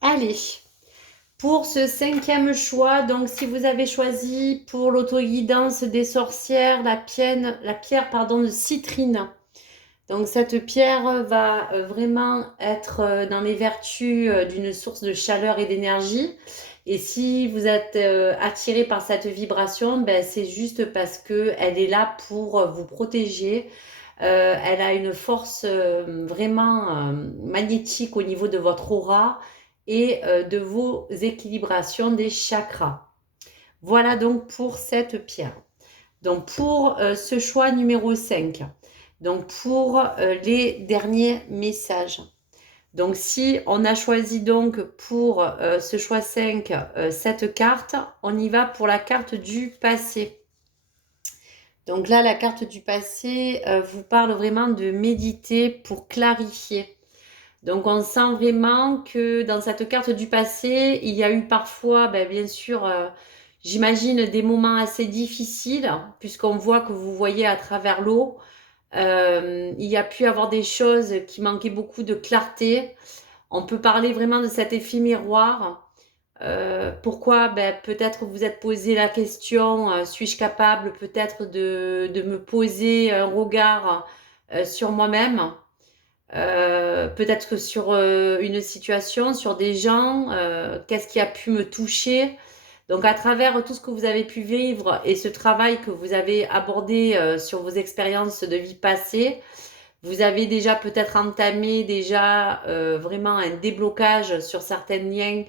Allez, pour ce cinquième choix, donc si vous avez choisi pour l'autoguidance des sorcières la pierre pardon, de citrine. Donc cette pierre va vraiment être dans les vertus d'une source de chaleur et d'énergie. Et si vous êtes attiré par cette vibration, ben, c'est juste parce que elle est là pour vous protéger. Elle a une force vraiment magnétique au niveau de votre aura et de vos équilibrations des chakras. Voilà donc pour cette pierre. Donc pour ce choix numéro 5. Donc pour les derniers messages. Donc si on a choisi donc pour ce choix 5 cette carte, on y va pour la carte du passé. Donc là, la carte du passé vous parle vraiment de méditer pour clarifier. Donc on sent vraiment que dans cette carte du passé, il y a eu parfois, ben, bien sûr, j'imagine des moments assez difficiles, puisqu'on voit que vous voyez à travers l'eau. Il y a pu avoir des choses qui manquaient beaucoup de clarté. On peut parler vraiment de cet effet miroir. Pourquoi? Ben, peut-être vous êtes posé la question, suis-je capable peut-être de me poser un regard sur moi-même? Peut-être que sur une situation, sur des gens, qu'est-ce qui a pu me toucher. Donc à travers tout ce que vous avez pu vivre et ce travail que vous avez abordé sur vos expériences de vie passée, vous avez déjà peut-être entamé déjà vraiment un déblocage sur certains liens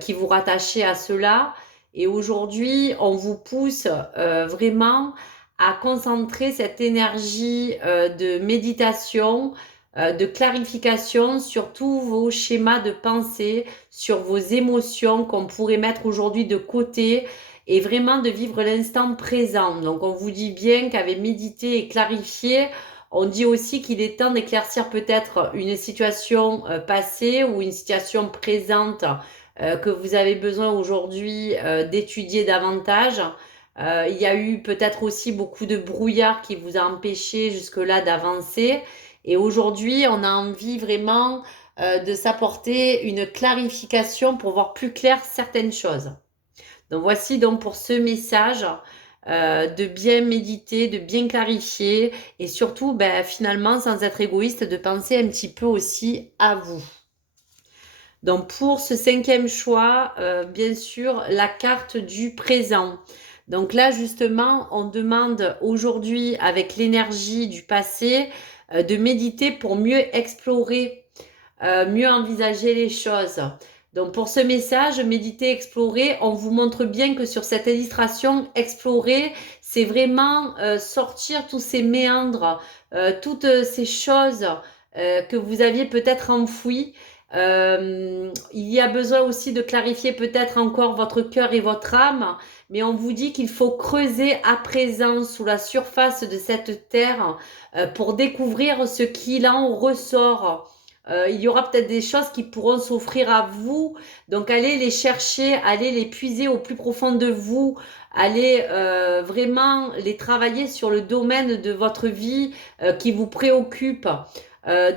qui vous rattachaient à cela. Et aujourd'hui, on vous pousse vraiment à concentrer cette énergie de méditation, de clarification sur tous vos schémas de pensée, sur vos émotions qu'on pourrait mettre aujourd'hui de côté et vraiment de vivre l'instant présent. Donc on vous dit bien qu'avec méditer et clarifier, on dit aussi qu'il est temps d'éclaircir peut-être une situation passée ou une situation présente que vous avez besoin aujourd'hui d'étudier davantage. Il y a eu peut-être aussi beaucoup de brouillard qui vous a empêché jusque-là d'avancer. Et aujourd'hui, on a envie vraiment de s'apporter une clarification pour voir plus clair certaines choses. Donc voici donc pour ce message de bien méditer, de bien clarifier et surtout ben, finalement sans être égoïste de penser un petit peu aussi à vous. Donc pour ce cinquième choix, bien sûr, la carte du présent. Donc là, justement, on demande aujourd'hui, avec l'énergie du passé, de méditer pour mieux explorer, mieux envisager les choses. Donc pour ce message, méditer, explorer, on vous montre bien que sur cette illustration, explorer, c'est vraiment sortir tous ces méandres, toutes ces choses que vous aviez peut-être enfouies. Il y a besoin aussi de clarifier peut-être encore votre cœur et votre âme, mais on vous dit qu'il faut creuser à présent sous la surface de cette terre pour découvrir ce qu'il en ressort. Il y aura peut-être des choses qui pourront s'offrir à vous, donc allez les chercher, allez les puiser au plus profond de vous, allez vraiment les travailler sur le domaine de votre vie qui vous préoccupe.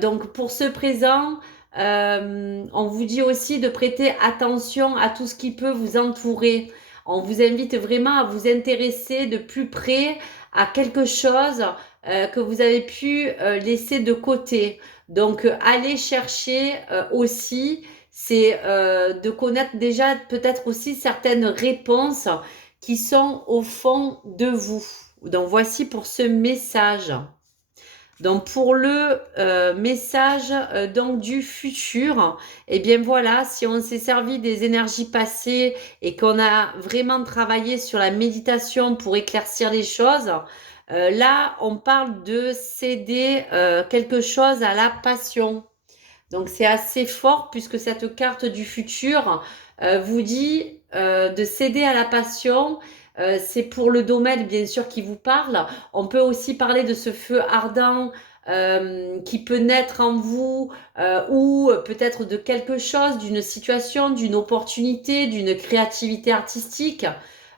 Donc pour ce présent, on vous dit aussi de prêter attention à tout ce qui peut vous entourer. On vous invite vraiment à vous intéresser de plus près à quelque chose que vous avez pu laisser de côté. Donc, allez chercher aussi, c'est de connaître déjà peut-être aussi certaines réponses qui sont au fond de vous. Donc, voici pour ce message. Donc pour le message donc du futur, eh bien voilà, si on s'est servi des énergies passées et qu'on a vraiment travaillé sur la méditation pour éclaircir les choses, là on parle de céder quelque chose à la passion. Donc c'est assez fort puisque cette carte du futur vous dit de céder à la passion. C'est pour le domaine bien sûr qui vous parle. On peut aussi parler de ce feu ardent qui peut naître en vous ou peut-être de quelque chose, d'une situation, d'une opportunité, d'une créativité artistique.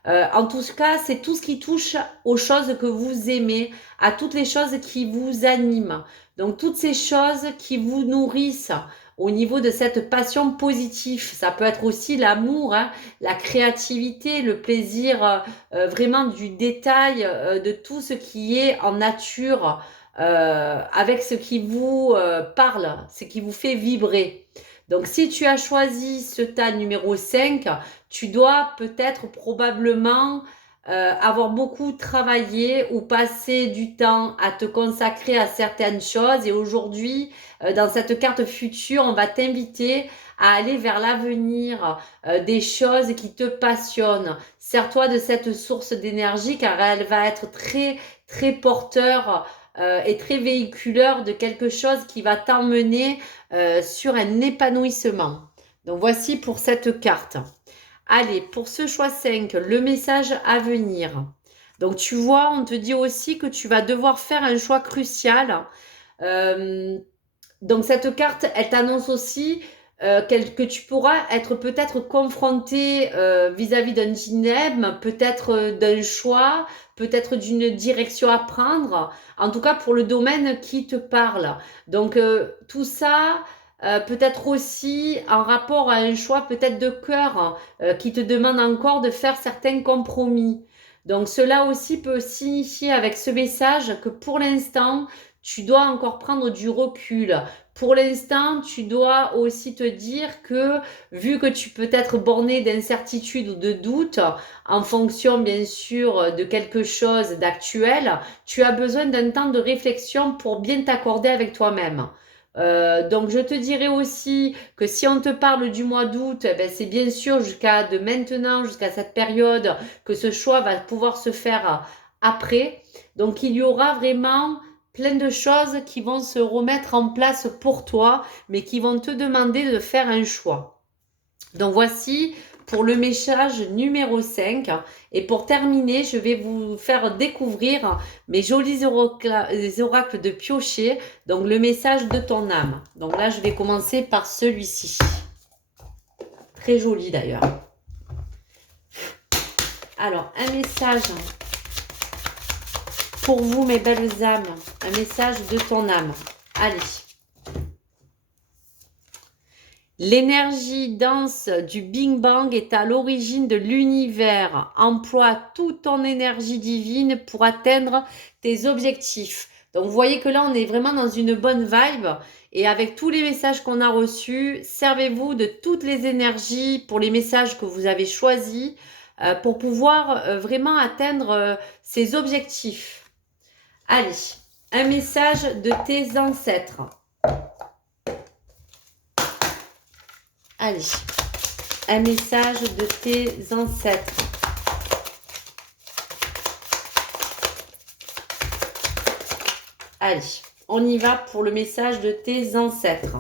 En tout cas, c'est tout ce qui touche aux choses que vous aimez, à toutes les choses qui vous animent. Donc toutes ces choses qui vous nourrissent au niveau de cette passion positive. Ça peut être aussi l'amour, hein, la créativité, le plaisir vraiment du détail, de tout ce qui est en nature, avec ce qui vous parle, ce qui vous fait vibrer. Donc, si tu as choisi ce tas numéro 5, tu dois peut-être probablement avoir beaucoup travaillé ou passé du temps à te consacrer à certaines choses. Et aujourd'hui, dans cette carte future, on va t'inviter à aller vers l'avenir, des choses qui te passionnent. Sers-toi de cette source d'énergie car elle va être très, très porteur et très véhiculeur de quelque chose qui va t'emmener sur un épanouissement. Donc voici pour cette carte. Allez, pour ce choix 5, le message à venir. Donc tu vois, on te dit aussi que tu vas devoir faire un choix crucial. Donc cette carte, elle t'annonce aussi que tu pourras être peut-être confronté vis-à-vis d'un dilemme, peut-être d'un choix, peut-être d'une direction à prendre, en tout cas pour le domaine qui te parle. Donc tout ça, peut-être aussi en rapport à un choix peut-être de cœur qui te demande encore de faire certains compromis. Donc cela aussi peut signifier avec ce message que pour l'instant, tu dois encore prendre du recul. Pour l'instant, tu dois aussi te dire que, vu que tu peux être borné d'incertitude ou de doute, en fonction bien sûr de quelque chose d'actuel, tu as besoin d'un temps de réflexion pour bien t'accorder avec toi-même. Donc je te dirais aussi que si on te parle du mois d'août, eh ben, c'est bien sûr jusqu'à de maintenant, jusqu'à cette période, que ce choix va pouvoir se faire après. Donc il y aura vraiment plein de choses qui vont se remettre en place pour toi, mais qui vont te demander de faire un choix. Donc voici pour le message numéro 5. Et pour terminer, je vais vous faire découvrir mes jolis oracles de piocher, donc le message de ton âme. Donc là, je vais commencer par celui-ci. Très joli d'ailleurs. Alors, un message pour vous, mes belles âmes, un message de ton âme. Allez. L'énergie dense du Big Bang est à l'origine de l'univers. Emploie toute ton énergie divine pour atteindre tes objectifs. Donc, vous voyez que là, on est vraiment dans une bonne vibe. Et avec tous les messages qu'on a reçus, servez-vous de toutes les énergies pour les messages que vous avez choisis pour pouvoir vraiment atteindre ces objectifs. Allez, un message de tes ancêtres. Allez, un message de tes ancêtres. Allez, on y va pour le message de tes ancêtres.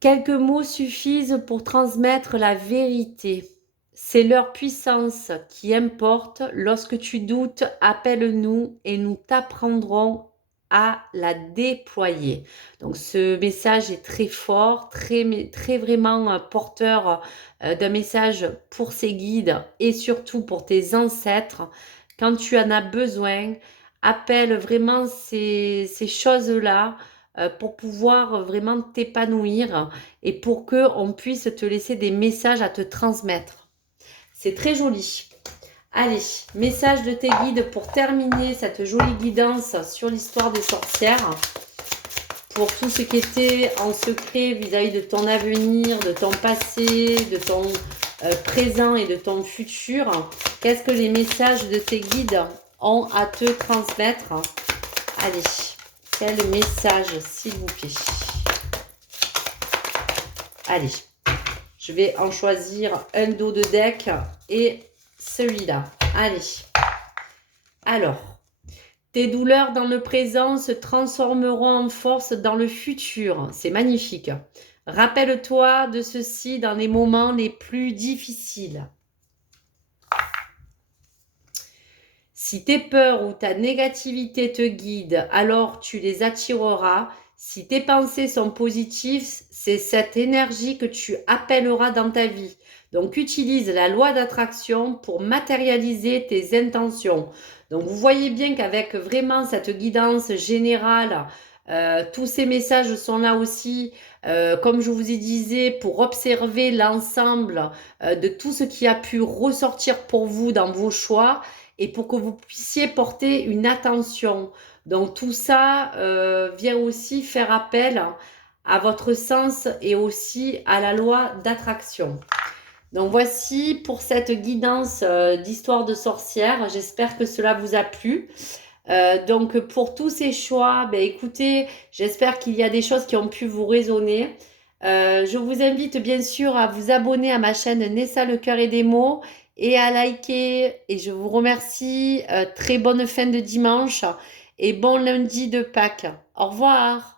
Quelques mots suffisent pour transmettre la vérité. C'est leur puissance qui importe. Lorsque tu doutes, appelle-nous et nous t'apprendrons à la déployer. Donc ce message est très fort, très vraiment porteur d'un message pour ces guides et surtout pour tes ancêtres. Quand tu en as besoin, appelle vraiment ces choses-là pour pouvoir vraiment t'épanouir et pour qu'on puisse te laisser des messages à te transmettre. C'est très joli. Allez, message de tes guides pour terminer cette jolie guidance sur l'histoire des sorcières. Pour tout ce qui était en secret vis-à-vis de ton avenir, de ton passé, de ton présent et de ton futur. Qu'est-ce que les messages de tes guides ont à te transmettre? Allez, quel message, s'il vous plaît? Allez, je vais en choisir un dos de deck et celui-là. Allez. Alors, tes douleurs dans le présent se transformeront en force dans le futur. C'est magnifique. Rappelle-toi de ceci dans les moments les plus difficiles. Si tes peurs ou ta négativité te guident, alors tu les attireras. Si tes pensées sont positives, c'est cette énergie que tu appelleras dans ta vie. Donc, utilise la loi d'attraction pour matérialiser tes intentions. Donc, vous voyez bien qu'avec vraiment cette guidance générale, Tous ces messages sont là aussi, comme je vous ai disais, pour observer l'ensemble de tout ce qui a pu ressortir pour vous dans vos choix et pour que vous puissiez porter une attention. Donc tout ça vient aussi faire appel à votre sens et aussi à la loi d'attraction. Donc voici pour cette guidance d'histoire de sorcière. J'espère que cela vous a plu. Donc pour tous ces choix, ben, écoutez, j'espère qu'il y a des choses qui ont pu vous résonner. Je vous invite bien sûr à vous abonner à ma chaîne Nessa le cœur et des mots et à liker. Et je vous remercie. Très bonne fin de dimanche et bon lundi de Pâques. Au revoir.